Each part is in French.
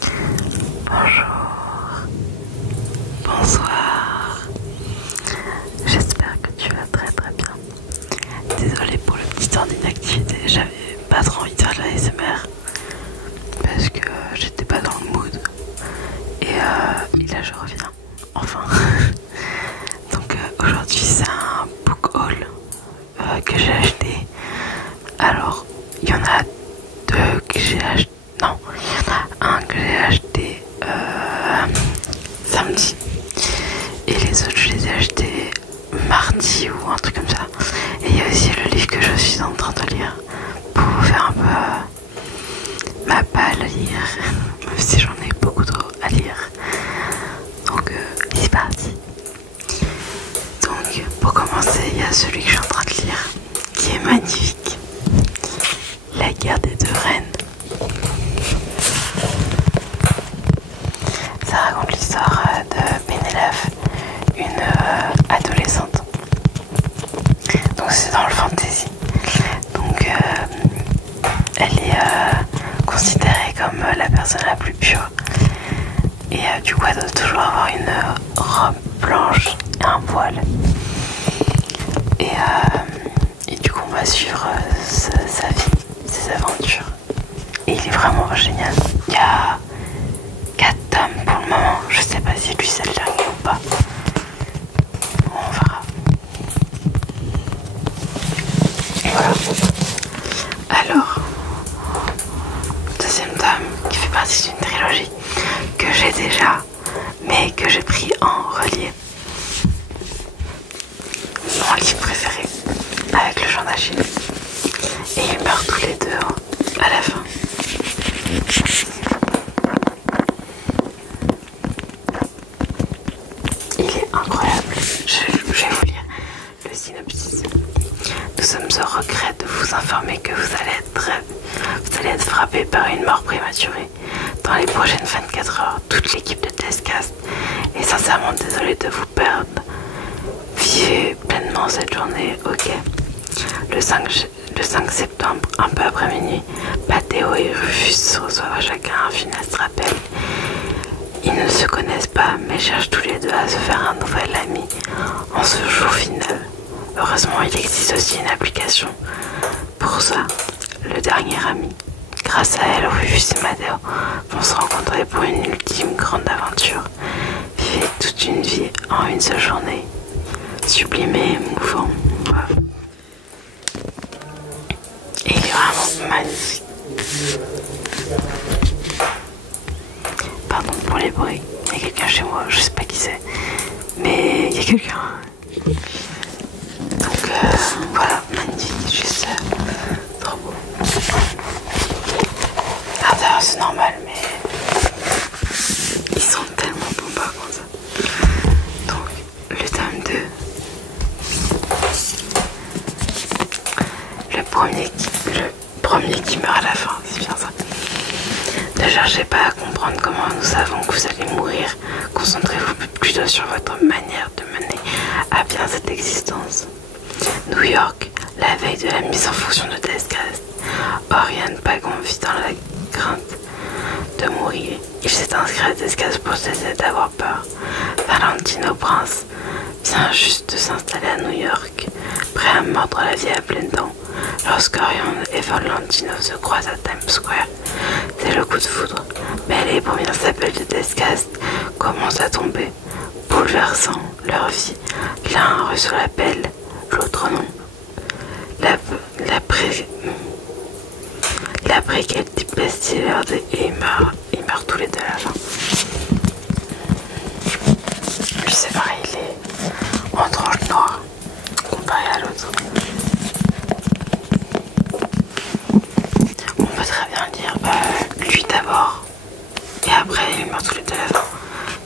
Bonjour, bonsoir, j'espère que tu vas très très bien. Désolée pour le petit temps d'inactivité, j'avais pas trop envie de faire de la ASMR parce que j'étais pas dans le mood et là je reviens, enfin. Donc aujourd'hui c'est un book haul que j'ai acheté. Alors il y en a deux que j'ai acheté, non, il y en a un que j'ai acheté samedi et les autres je les ai achetés mardi ou un truc comme ça. Et il y a aussi le livre que je suis en train de lire pour vous faire un peu ma palle à lire, même si j'en ai beaucoup trop à lire. Donc c'est parti. Donc pour commencer, il y a celui que je suis en train de lire qui est magnifique, La guerre des deux reines. Ça raconte l'histoire de Pénélope, une adolescente. Donc c'est dans le fantasy. Donc elle est considérée comme la personne la plus pure. Et du coup elle doit toujours avoir une robe blanche et un voile. Et du coup on va suivre sa vie, ses aventures. Et il est vraiment génial. Il y a 4 tomes pour le moment. Je sais pas si lui c'est le dernier ou pas. Bon, on verra. Et voilà. Alors, deuxième tome qui fait partie d'une trilogie que j'ai déjà, mais que j'ai pris en relié. Mon livre préféré, avec le Jean d'Achille. Et ils meurent tous les deux à la fin. Il est incroyable. Je vais vous lire le synopsis. Nous sommes au regret de vous informer que vous allez être frappé par une mort prématurée. Dans les prochaines 24 heures, toute l'équipe de Testcast est sincèrement désolée de vous perdre. Vivez pleinement cette journée, ok. Le 5 septembre, un peu après minuit, Pathéo et Rufus reçoivent chacun un funeste rappel. Ils ne se connaissent pas, mais cherchent tous les deux à se faire un nouvel ami en ce jour final. Heureusement, il existe aussi une application pour ça, le dernier ami. Grâce à elle, Rufus et Mathéo vont se rencontrer pour une ultime grande aventure. Vivez toute une vie en une seule journée. Sublime et émouvant. Et il est vraiment magnifique. Pardon pour les bruits. Il y a quelqu'un chez moi, je sais pas qui c'est. Mais il y a quelqu'un. Donc voilà, magnifique, juste trop beau. L'intérieur c'est normal, mais ils sont tellement bons par contre. Donc le tome 2. Le premier qui meurt à la fin, c'est bien ça. Ne cherchez pas à comprendre comment nous savons que vous allez mourir. Concentrez-vous plutôt sur votre manière de mener à bien cette existence. New York, la veille de la mise en fonction de Testcast, Oriane Pagon vit dans la crainte de mourir. Il s'est inscrit à Testcast pour cesser d'avoir peur. Valentino Prince vient juste de s'installer à New York, prêt à mordre la vie à pleines dents. Lorsqu'Orion et Valentino se croisent à Times Square, c'est le coup de foudre. Mais les premiers appels de Testcast commencent à tomber, bouleversant leur vie. L'un reçoit l'appel, l'autre non. La brigade du best-seller et ils meurent tous les deux à la fin. Lui c'est pareil, il est en tranche noire comparé à l'autre. On peut très bien lire lui d'abord et après il meurt tous les deux à la fin.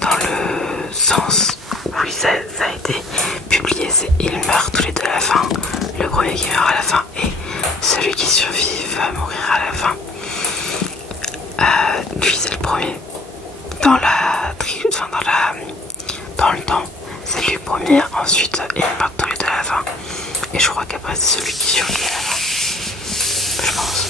Dans le sens où ça a été publié, c'est ils meurent tous les deux à la fin. Le premier qui meurt à la fin et celui qui survit va mourir à la fin. Lui c'est le premier. Dans le temps, c'est lui le premier, ensuite ils meurent tous les deux à la fin. Et je crois qu'après c'est celui qui survit à la fin. Je pense.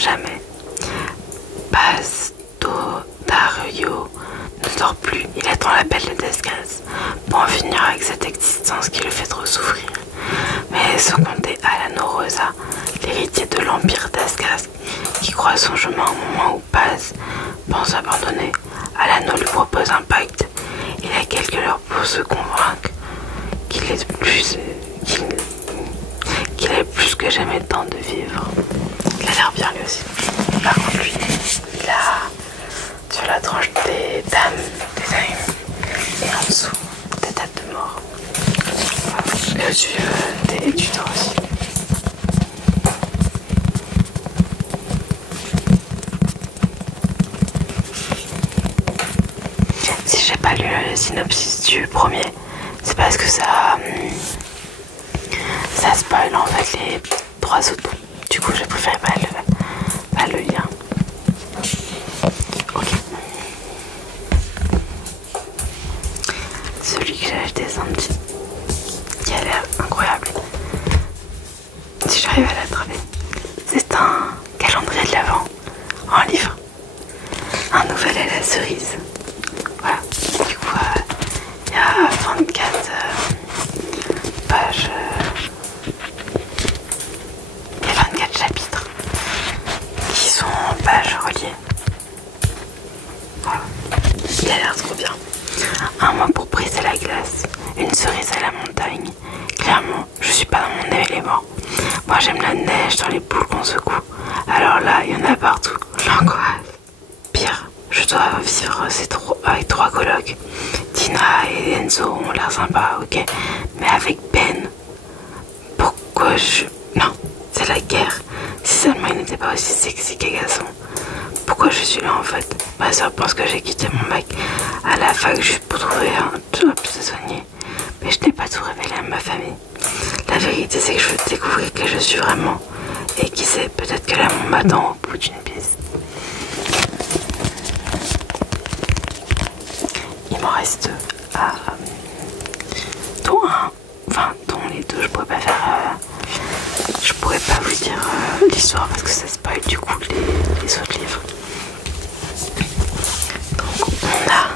jamais. Dario ne dort plus, il attend l'appel de Desgaz pour en finir avec cette existence qui le fait trop souffrir. Mais sans compter Alano Rosa, l'héritier de l'empire Desgaz, qui croit son chemin au moment où Paz pense abandonner. Alano lui propose un pacte. Il a quelques heures pour se convaincre qu'il ait plus que jamais le temps de vivre. Il a l'air bien lui aussi. Par contre lui, il a sur la tranche des dames, des dames, et en dessous des dates de mort. Et au-dessus des tuteurs aussi. Si j'ai pas lu le synopsis du premier, c'est parce que ça spoil en fait les 3 autres. Du coup j'ai préféré pas le lire. Ok. Celui que j'ai acheté samedi, qui a l'air incroyable. Si j'arrive à l'attraper, c'est un calendrier de l'Avent en livre. Un nouvel à la cerise. Voilà. Du coup, il y a 24 pages. Il y a 24 chapitres qui sont en pages reliées. Voilà. Il a l'air trop bien. Un mois pour briser la glace, une cerise à la montagne. Clairement, je suis pas dans mon élément. Moi j'aime la neige dans les boules qu'on secoue. Alors là, il y en a partout. L'angoisse. Pire, je dois vivre avec 3 colocs. Tina et Enzo ont l'air sympas, ok. Mais avec Ben, pourquoi je... Non, c'est la guerre. Si seulement il n'était pas aussi sexy qu'agaçant. Pourquoi je suis là en fait? Ma soeur pense que j'ai quitté mon mec à la fac juste pour trouver un job saisonnier. Mais je n'ai pas tout révélé à ma famille. La vérité c'est que je veux découvrir qui je suis vraiment. Et qui sait, peut-être que l'amour m'attend au bout d'une piste. Il m'en reste 2 dont les 2 je pourrais pas faire... je pourrais pas vous dire l'histoire parce que ça spoil du coup les autres livres. Donc on a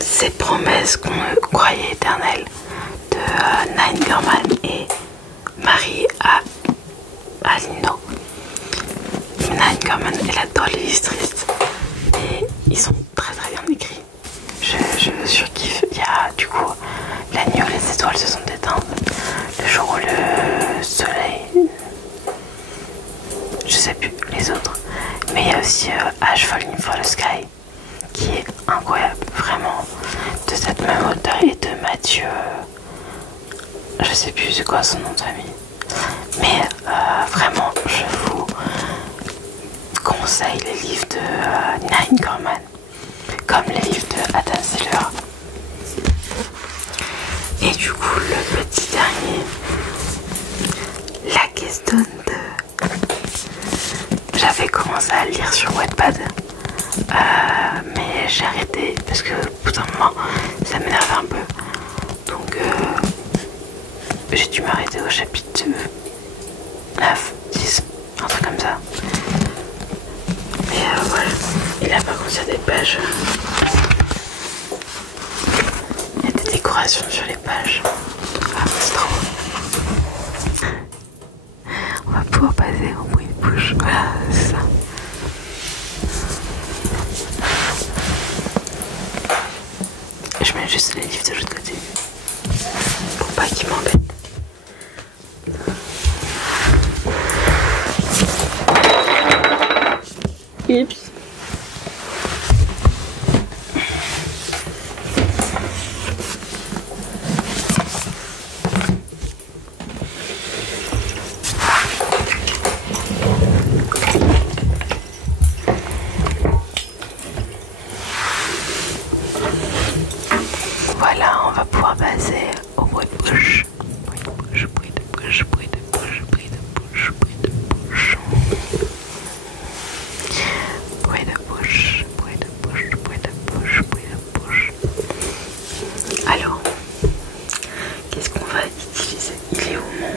Cette promesse qu'on croyait éternelle de Nine Gorman et Marie Alino. Nine Gorman, elle adore les livres tristes et ils sont très bien écrits. Je surkiffe. Il y a du coup la nuit où les étoiles se sont éteintes, le jour où le soleil, je sais plus les autres, mais il y a aussi Ash Falling for the Sky qui est incroyable, vraiment, de cette même auteur et de Mathieu, je sais plus c'est quoi son nom de famille, mais vraiment je vous conseille les livres de Nine Gorman comme les livres de Adam Seller. Et du coup le petit dernier, La Question de... J'avais commencé à le lire sur Wattpad, mais j'ai arrêté parce que au bout d'un moment ça m'énerve un peu, donc j'ai dû m'arrêter au chapitre 9, 10, un truc comme ça. Mais voilà, et là par contre il y a des pages, il y a des décorations sur les pages. Ah, c'est trop beau. On va pouvoir passer au bruit de bouche, voilà, c'est ça. Je mets juste les livres de l'autre côté pour pas qu'ils m'embêtent. Oups. Voilà, on va pouvoir passer au bruit de bouche. Bruit de bouche, bruit de bouche, bruit de bouche, bruit de bouche, bruit de bouche. Bruit de bouche, bruit de bouche, bruit de bouche, bruit de bouche. Alors, qu'est-ce qu'on va utiliser? Il est où mon...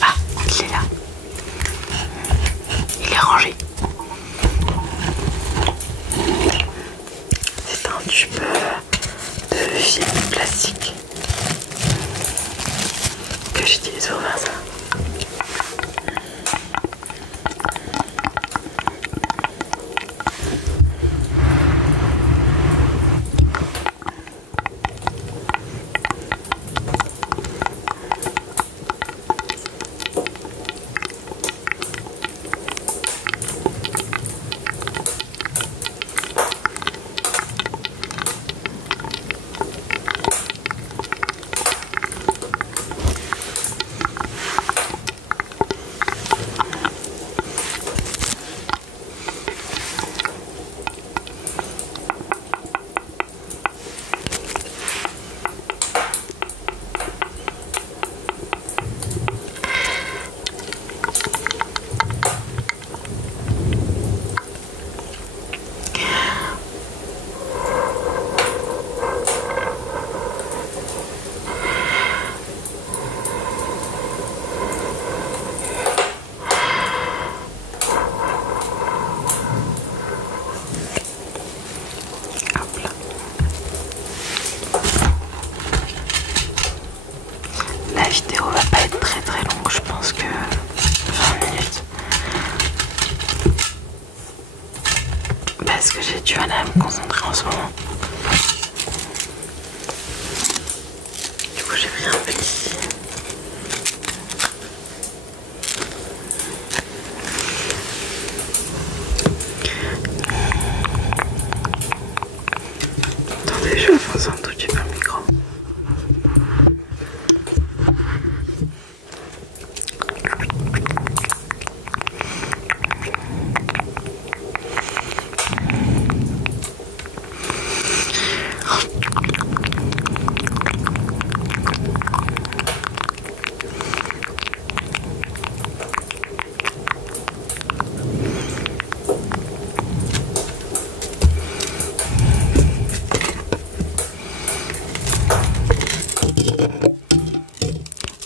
Ah, classique que j'utilise pour faire ça. La vidéo va pas être très longue, je pense que 20 minutes. Parce que j'ai du mal à me concentrer en ce moment. Du coup j'ai pris un petit. Attendez, je vais enfoncer un tout petit peu le micro.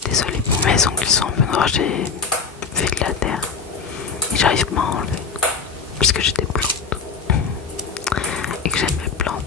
Désolée pour mes ongles, ils sont un peu noirs, j'ai fait de la terre et j'arrive pas à enlever puisque j'ai des plantes et que j'aime les plantes.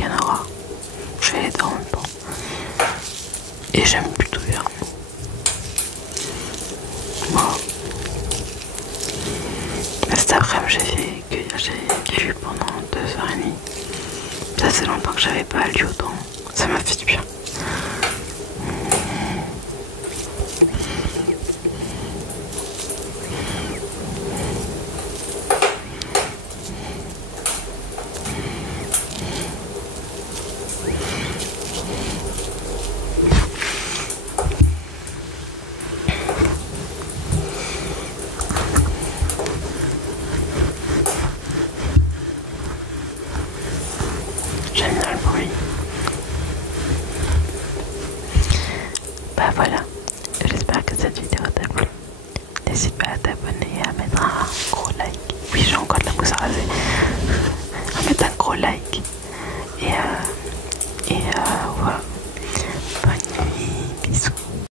Canora. Je fais les deux en même temps. Et j'aime plutôt bien. Bon. Cet après-midi j'ai lu pendant 2h30. Ça fait longtemps que j'avais pas lu autant. Ça m'a fait du bien. J'aime bien le bruit. Bah voilà.